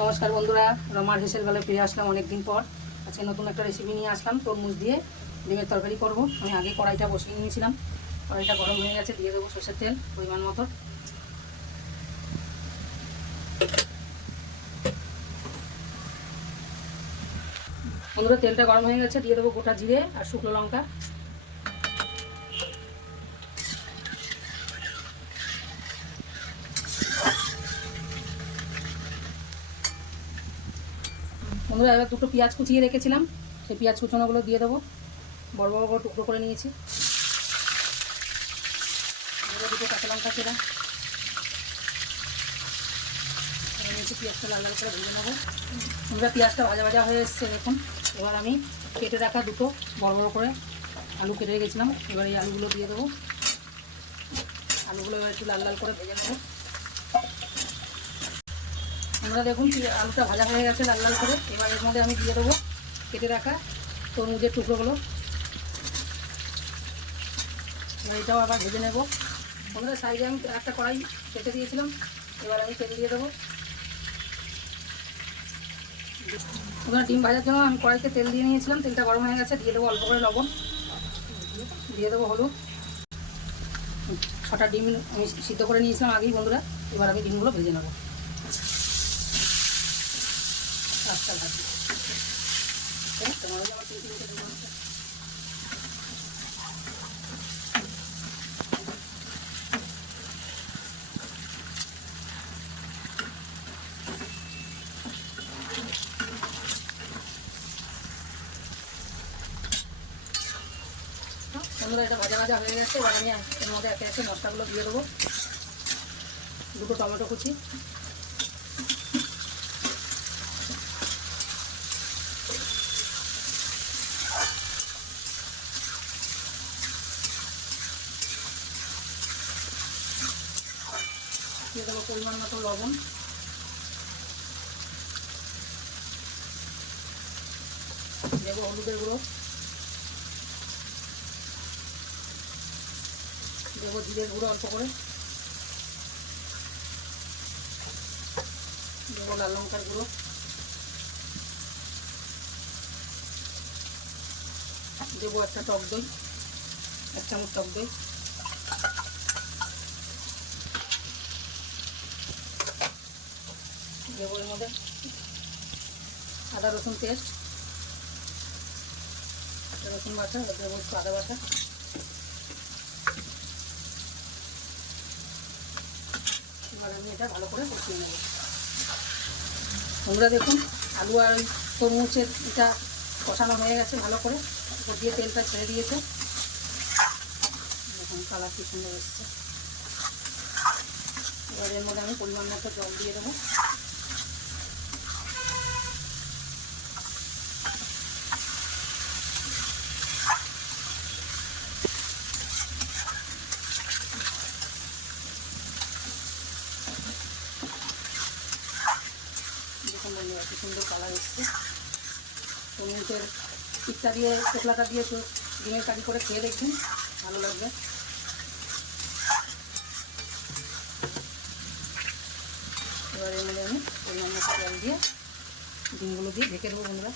নমস্কার বন্ধুরা, রমার হেসের গলে ফিরে আসলাম অনেক দিন পর। আজকে নতুন একটা রেসিপি নিয়ে আসলাম, তরমুজ দিয়ে ডিমের তরকারি করব। আমি আগে কড়াইটা বসিয়ে নিয়েছিলাম, কড়াইটা গরম হয়ে গেছে, দিয়ে দেবো সরষের তেল পরিমাণ মতো। বন্ধুরা তেলটা গরম হয়ে গেছে, দিয়ে দেবো গোটা জিরে আর শুকনো লঙ্কা। বন্ধুরা এবার দুটো পেঁয়াজ কুচিয়ে রেখেছিলাম, সেই পেঁয়াজ কুচনোগুলো দিয়ে দেবো, বড় বড় করে টুকরো করে নিয়েছি। দুটো কাঁচা লঙ্কা চেরা নিয়েছি, পেঁয়াজটা লাল লাল করে ভেজে নেবো। বন্ধুরা পেঁয়াজটা ভাজা ভাজা হয়ে এসছে দেখুন। এবার আমি কেটে রাখা দুটো বড় বড় করে আলু কেটে রেখেছিলাম, এবার এই আলুগুলো দিয়ে দেবো। আলুগুলো এবার একটু লাল লাল করে ভেজে নেবো। আমরা দেখুন আলুটা ভাজা হয়ে গেছে লাল লাল করে। এবার এর মধ্যে আমি দিয়ে দেবো কেটে রাখা তরমুজের টুকরোগুলো। এবার এটাও আবার ভেজে নেব। বন্ধুরা সাইডে আমি একটা কড়াই কেটে দিয়েছিলাম, এবার আমি তেল দিয়ে দেবো। এবার ডিম ভাজার জন্য আমি কড়াইতে তেল দিয়ে নিয়েছিলাম, তেলটা গরম হয়ে গেছে, দিয়ে দেবো অল্প করে লবণ, দিয়ে দেবো হলুদ। 6টা ডিম আমি সিদ্ধ করে নিয়েছিলাম আগেই বন্ধুরা। এবার আমি ডিমগুলো ভেজে নেবো। আচ্ছা ভাজি বন্ধুরা এটা ভাজা ভাজা হয়ে গেছে। এবার আমি এর মধ্যে একে একে মশলাগুলো দিয়ে দেবো। দুটো টমেটো কুচি, দিয়ে দেবো পরিমাণ মতো লবণ, দেবো হলুদের গুঁড়ো, দেবো জিরের গুঁড়ো অল্প করে, দেবো লাল লঙ্কার গুঁড়ো, দেবো একটা টক দই, 1 চামচ টক দই, দেবো এর মধ্যে আদা রসুন পেস্ট, রসুন বাটা, দেবো একটু আদা বাটা। এবার আমি এটা ভালো করে কষিয়ে নেব। তোমরা দেখুন আলু আর তরমুজের এটা কষানো হয়ে গেছে ভালো করে, উপর দিয়ে তেলটা ছেড়ে দিয়েছে। দেখুন কালার কি সুন্দর এসছে। এবার এর মধ্যে আমি পরিমাণ মতো জল দিয়ে দেবো। দেখুন বন্ধুরা কি সুন্দর কালার এসছে। তরমুজের পিঠটা দিয়ে শুকলাটা দিয়ে ডিমের কারি করে খেয়ে দেখুন, ভালো লাগবে। এবার এর মধ্যে আমি পরিমাণ মতো জল দিয়ে ডিমগুলো দিয়ে ঢেকে দেবো বন্ধুরা।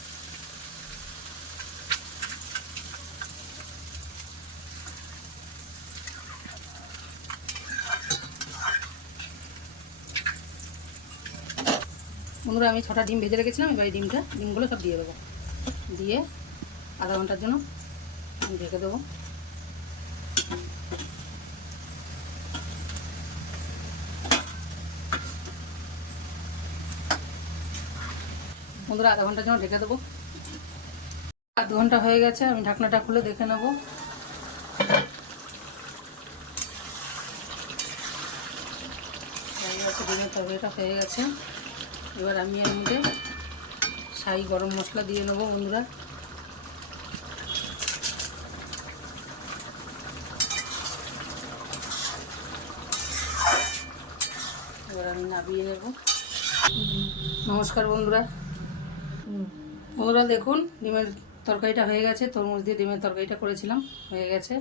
বন্ধুরা আমি 6টা ডিম ভেজে রেখেছিলাম, এবার এই ডিমগুলো সব দিয়ে দেবো, দিয়ে আধা ঘন্টার জন্য আমি ঢেকে দেবো। বন্ধুরা আধা ঘন্টার জন্য ঢেকে দেবো। 1/2 ঘন্টা হয়ে গেছে, আমি ঢাকনাটা খুলে দেখে নেব। ডিমের তরকারিটা হয়ে গেছে। এবার আমি এর মধ্যে শাহি গরম মশলা দিয়ে নেবো বন্ধুরা। এবার আমি নামিয়ে নেব। নমস্কার বন্ধুরা, বন্ধুরা দেখুন ডিমের তরকারিটা হয়ে গেছে, তরমুজ দিয়ে ডিমের তরকারিটা করেছিলাম, হয়ে গেছে।